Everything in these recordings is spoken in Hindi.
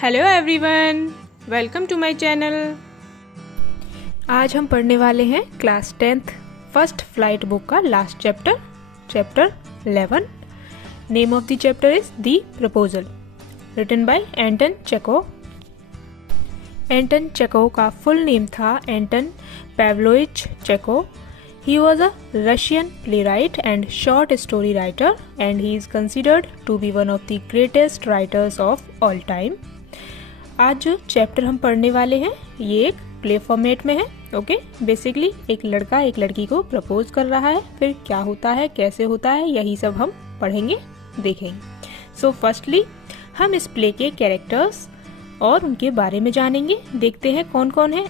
Hello everyone, welcome to my channel. आज हम पढ़ने वाले हैं class 10th first flight book का last chapter 11। Name of the chapter is the proposal, written by Anton Chekhov. Anton Chekhov का फुल नेम था Anton Pavlovich Chekhov. He was a Russian playwright and short story writer, and he is considered to be one of the greatest writers of all time. आज जो चैप्टर हम पढ़ने वाले हैं ये एक प्ले फॉर्मेट में है। ओके, बेसिकली एक लड़का एक लड़की को प्रपोज कर रहा है, फिर क्या होता है, कैसे होता है, यही सब हम पढ़ेंगे, देखेंगे। सो फर्स्टली हम इस प्ले के कैरेक्टर्स और उनके बारे में जानेंगे। देखते हैं कौन कौन है।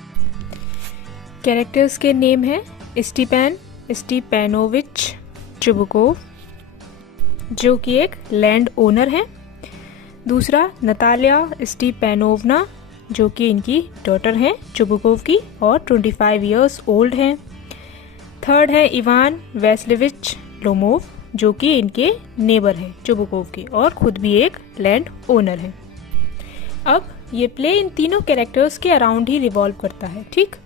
कैरेक्टर्स के नेम है स्टीपैन स्टीपैनोविच चुबुकोव, जो कि एक लैंड ओनर है। दूसरा नतालिया स्टीपैनोवना, जो कि इनकी डॉटर हैं चुबुकोव की और 25 इयर्स ओल्ड हैं। थर्ड है इवान वैसलेविच लोमोव, जो कि इनके नेबर हैं चुबुकोव के और खुद भी एक लैंड ओनर हैं। अब ये प्ले इन तीनों कैरेक्टर्स के अराउंड ही रिवॉल्व करता है। ठीक,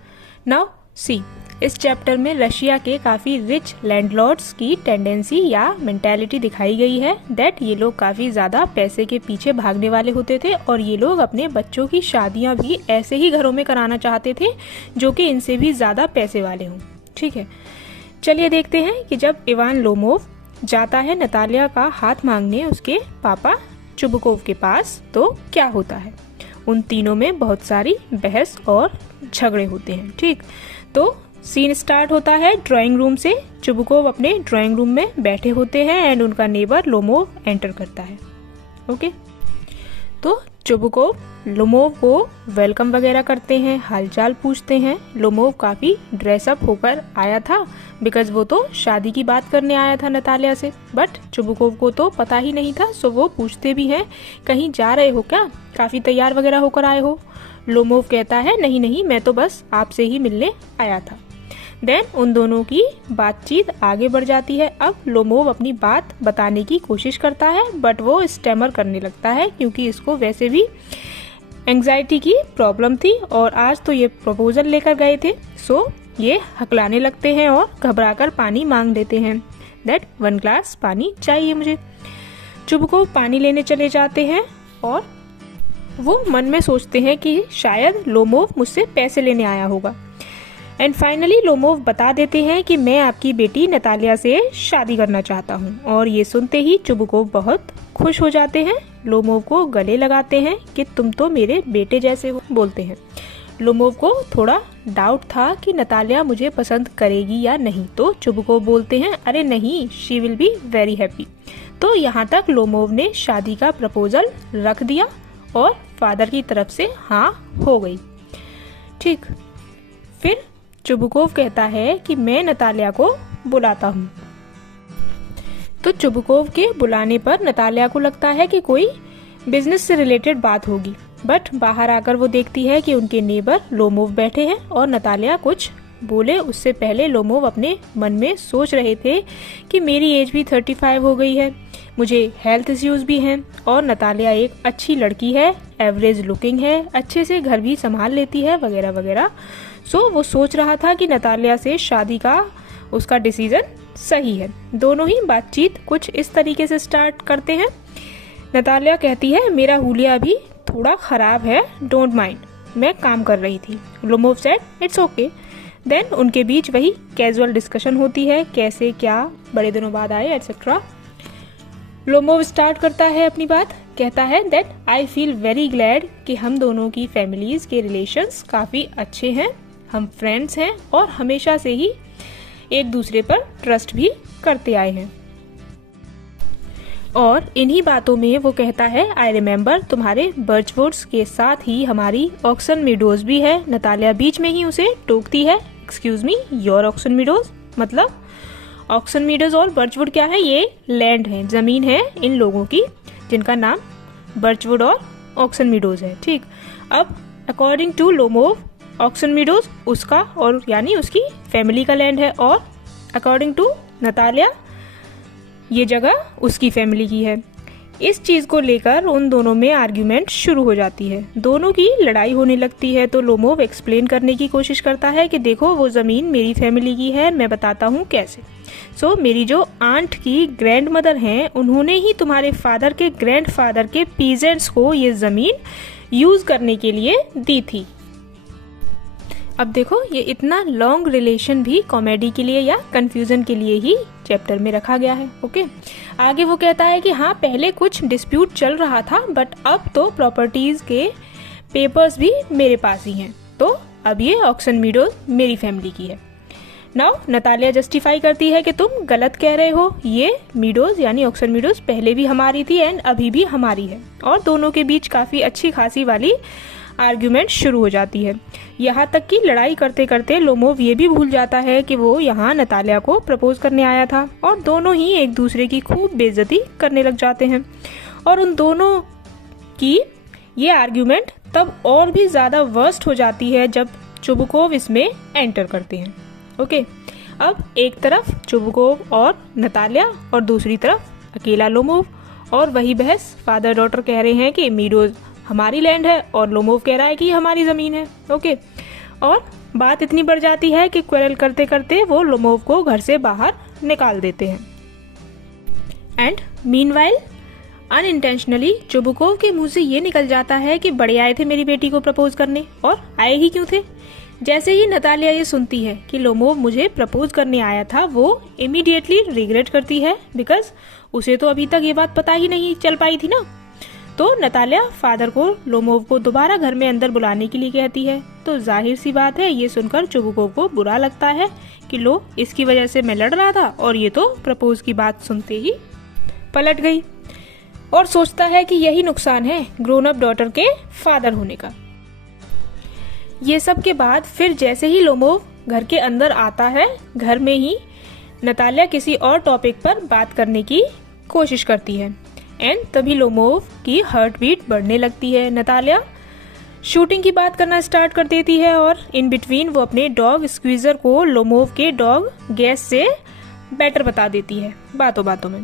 नाउ सी, इस चैप्टर में रशिया के काफ़ी रिच लैंडलॉर्ड्स की टेंडेंसी या मेंटालिटी दिखाई गई है दैट ये लोग काफ़ी ज़्यादा पैसे के पीछे भागने वाले होते थे और ये लोग अपने बच्चों की शादियां भी ऐसे ही घरों में कराना चाहते थे जो कि इनसे भी ज़्यादा पैसे वाले हों। ठीक है, चलिए देखते हैं कि जब इवान लोमोव जाता है नतालिया का हाथ मांगने उसके पापा चुबुकोव के पास तो क्या होता है। उन तीनों में बहुत सारी बहस और झगड़े होते हैं। ठीक, तो सीन स्टार्ट होता है ड्राइंग रूम से। चुबुकोव अपने ड्राइंग रूम में बैठे होते हैं एंड उनका नेबर लोमोव एंटर करता है। ओके, तो चुबुकोव लोमोव को वेलकम वगैरह करते हैं, हालचाल पूछते हैं। लोमोव काफ़ी ड्रेसअप होकर आया था बिकॉज वो तो शादी की बात करने आया था नतालिया से, बट चुबुकोव को तो पता ही नहीं था। सो वो पूछते भी हैं कहीं जा रहे हो क्या, काफ़ी तैयार वगैरह होकर आए हो। लोमोव कहता है नहीं नहीं, मैं तो बस आपसे ही मिलने आया था। देन उन दोनों की बातचीत आगे बढ़ जाती है। अब लोमोव अपनी बात बताने की कोशिश करता है बट वो स्टैमर करने लगता है क्योंकि इसको वैसे भी एंग्जाइटी की प्रॉब्लम थी और आज तो ये प्रपोजल लेकर गए थे। सो ये हकलाने लगते हैं और घबराकर पानी मांग लेते हैं दैट 1 ग्लास पानी चाहिए मुझे। चुबुकोव पानी लेने चले जाते हैं और वो मन में सोचते हैं कि शायद लोमोव मुझसे पैसे लेने आया होगा। एंड फाइनली लोमोव बता देते हैं कि मैं आपकी बेटी नतालिया से शादी करना चाहता हूँ और ये सुनते ही चुबुकोव बहुत खुश हो जाते हैं। लोमोव को गले लगाते हैं कि तुम तो मेरे बेटे जैसे हो बोलते हैं। लोमोव को थोड़ा डाउट था कि नतालिया मुझे पसंद करेगी या नहीं, तो चुबुकोव बोलते हैं अरे नहीं, she will be very happy. तो यहाँ तक लोमोव ने शादी का प्रपोजल रख दिया और फादर की तरफ से हाँ हो गई। ठीक, फिर चुबुकोव कहता है कि मैं नतालिया को बुलाता हूँ। तो चुबुकोव के बुलाने पर नतालिया को लगता है कि कोई बिजनेस से रिलेटेड बात होगी, बट बाहर आकर वो देखती है कि उनके नेबर लोमोव बैठे हैं और नतालिया कुछ बोले उससे पहले लोमोव अपने मन में सोच रहे थे कि मेरी एज भी 35 हो गई है, मुझे हेल्थ इश्यूज भी हैं और नतालिया एक अच्छी लड़की है, एवरेज लुकिंग है, अच्छे से घर भी संभाल लेती है वगैरह वगैरह। सो वो सोच रहा था कि नतालिया से शादी का उसका डिसीजन सही है। दोनों ही बातचीत कुछ इस तरीके से स्टार्ट करते हैं। नतालिया कहती है मेरा हुलिया अभी थोड़ा खराब है, डोंट माइंड, मैं काम कर रही थी। Lomov said it's okay. Then उनके बीच वही कैजुअल डिस्कशन होती है, कैसे क्या बड़े दिनों बाद आए एटसेट्रा। लोमोव स्टार्ट करता है अपनी बात, कहता है that I feel very glad कि हम दोनों की फैमिलीज के रिलेशंस काफ़ी अच्छे हैं, हम फ्रेंड्स हैं और हमेशा से ही एक दूसरे पर ट्रस्ट भी करते आए हैं। और इन्हीं बातों में वो कहता है आई रिमेम्बर तुम्हारे बर्चवुड्स के साथ ही हमारी ऑक्सन मीडोज भी है। नतालिया बीच में ही उसे टोकती है, excuse me, your Oxen Meadows, मतलब ऑक्सन मीडोज और बर्चवुड क्या है, ये लैंड है, जमीन है इन लोगों की जिनका नाम बर्चवुड और ऑक्सन मीडोज है। ठीक, अब according to Lomov Oxen Meadows उसका और यानी उसकी फैमिली का लैंड है और अकॉर्डिंग टू नतालिया ये जगह उसकी फैमिली की है। इस चीज़ को लेकर उन दोनों में आर्ग्यूमेंट शुरू हो जाती है। दोनों की लड़ाई होने लगती है तो लोमोव एक्सप्लेन करने की कोशिश करता है कि देखो वो ज़मीन मेरी फैमिली की है, मैं बताता हूँ कैसे। मेरी जो आंट की ग्रैंड मदर हैं उन्होंने ही तुम्हारे फादर के ग्रैंडफादर के पीजेंट्स को ये ज़मीन यूज़ करने के लिए दी थी। अब देखो ये इतना लॉन्ग रिलेशन भी कॉमेडी के लिए या कंफ्यूजन के लिए ही चैप्टर में रखा गया है। ओके, आगे वो कहता है कि हाँ पहले कुछ डिस्प्यूट चल रहा था बट अब तो प्रॉपर्टीज के पेपर्स भी मेरे पास ही हैं, तो अब ये ऑक्सन मीडोज मेरी फैमिली की है। नाउ नतालिया जस्टिफाई करती है कि तुम गलत कह रहे हो, ये मीडोज यानी ऑक्सन मीडोज पहले भी हमारी थी एंड अभी भी हमारी है। और दोनों के बीच काफ़ी अच्छी खासी वाली आर्ग्यूमेंट शुरू हो जाती है। यहाँ तक कि लड़ाई करते करते लोमोव ये भी भूल जाता है कि वो यहाँ नतालिया को प्रपोज करने आया था और दोनों ही एक दूसरे की खूब बेइज्जती करने लग जाते हैं। और उन दोनों की ये आर्ग्यूमेंट तब और भी ज़्यादा वर्स्ट हो जाती है जब चुबुकोव इसमें एंटर करते हैं। ओके, अब एक तरफ चुबुकोव और नतालिया और दूसरी तरफ अकेला लोमोव, और वही बहस फादर डॉटर कह रहे हैं कि मीडोज हमारी लैंड है और लोमोव कह रहा है कि हमारी ज़मीन है। ओके, और बात इतनी बढ़ जाती है कि क्वेरल करते करते वो लोमोव को घर से बाहर निकाल देते हैं। एंड मीनवाइल अनइंटेंशनली चुबुकोव के मुंह से ये निकल जाता है कि बड़े आए थे मेरी बेटी को प्रपोज करने, और आए ही क्यों थे। जैसे ही नतालिया ये सुनती है कि लोमोव मुझे प्रपोज करने आया था, वो इमीडिएटली रिग्रेट करती है बिकॉज उसे तो अभी तक ये बात पता ही नहीं चल पाई थी ना। तो नतालिया फादर को लोमोव को दोबारा घर में अंदर बुलाने के लिए कहती है। तो जाहिर सी बात है ये सुनकर चुबुकोव को बुरा लगता है कि लो इसकी वजह से मैं लड़ रहा था, और ये तो प्रपोज की बात सुनते ही पलट गई और सोचता है कि यही नुकसान है ग्रोन अप डॉटर के फादर होने का। ये सब के बाद फिर जैसे ही लोमोव घर के अंदर आता है, घर में ही नतालिया किसी और टॉपिक पर बात करने की कोशिश करती है एंड तभी लोमोव की हार्ट बीट बढ़ने लगती है। नतालिया शूटिंग की बात करना स्टार्ट कर देती है और इन बिटवीन वो अपने डॉग स्क्वीजर को लोमोव के डॉग गैस से बेटर बता देती है बातों बातों में।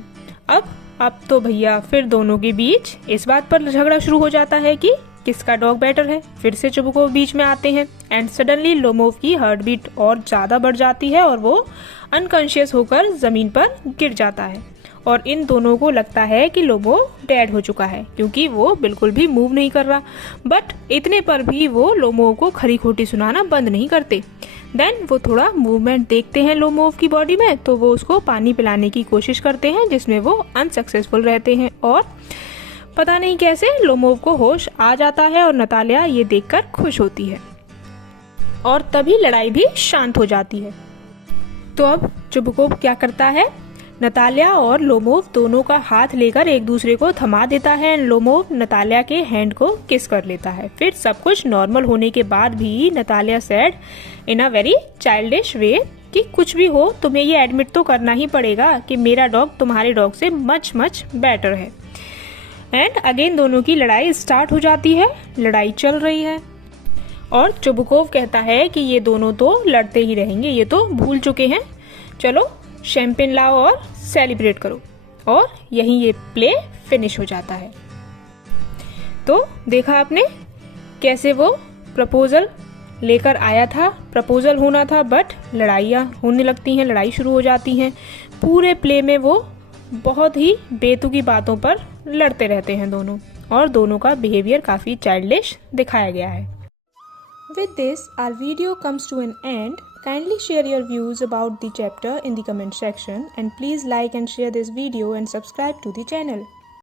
अब तो भैया फिर दोनों के बीच इस बात पर झगड़ा शुरू हो जाता है कि किसका डॉग बेटर है। फिर से चुबुकोव बीच में आते हैं एंड सडनली लोमोव की हार्ट बीट और ज्यादा बढ़ जाती है और वो अनकॉन्शियस होकर जमीन पर गिर जाता है। और इन दोनों को लगता है कि लोमोव डेड हो चुका है क्योंकि वो बिल्कुल भी मूव नहीं कर रहा। बट इतने पर भी वो लोमोव को खरी खोटी सुनाना बंद नहीं करते। देन वो थोड़ा मूवमेंट देखते हैं लोमोव की बॉडी में, तो वो उसको पानी पिलाने की कोशिश करते हैं जिसमें वो अनसक्सेसफुल रहते हैं और पता नहीं कैसे लोमोव को होश आ जाता है और नतालिया ये देखकर खुश होती है और तभी लड़ाई भी शांत हो जाती है। तो अब चुबुकोव क्या करता है, नतालिया और लोमोव दोनों का हाथ लेकर एक दूसरे को थमा देता है। लोमोव नतालिया के हैंड को किस कर लेता है। फिर सब कुछ नॉर्मल होने के बाद भी Natalia said in a very childish way कि कुछ भी हो तुम्हें ये एडमिट तो करना ही पड़ेगा कि मेरा डॉग तुम्हारे डॉग से मच मच बेटर है। एंड अगेन दोनों की लड़ाई स्टार्ट हो जाती है। लड़ाई चल रही है और चुबुकोव कहता है कि ये दोनों तो लड़ते ही रहेंगे, ये तो भूल चुके हैं, चलो शैंपेन लाओ और सेलिब्रेट करो। और यहीं ये प्ले फिनिश हो जाता है। तो देखा आपने कैसे वो प्रपोजल लेकर आया था, प्रपोजल होना था बट लड़ाइयाँ होने लगती हैं, लड़ाई शुरू हो जाती हैं। पूरे प्ले में वो बहुत ही बेतुकी बातों पर लड़ते रहते हैं दोनों, और दोनों का बिहेवियर काफ़ी चाइल्डिश दिखाया गया है। With this, our video comes to an end. Kindly share your views about the chapter in the comment section and please like and share this video and subscribe to the channel.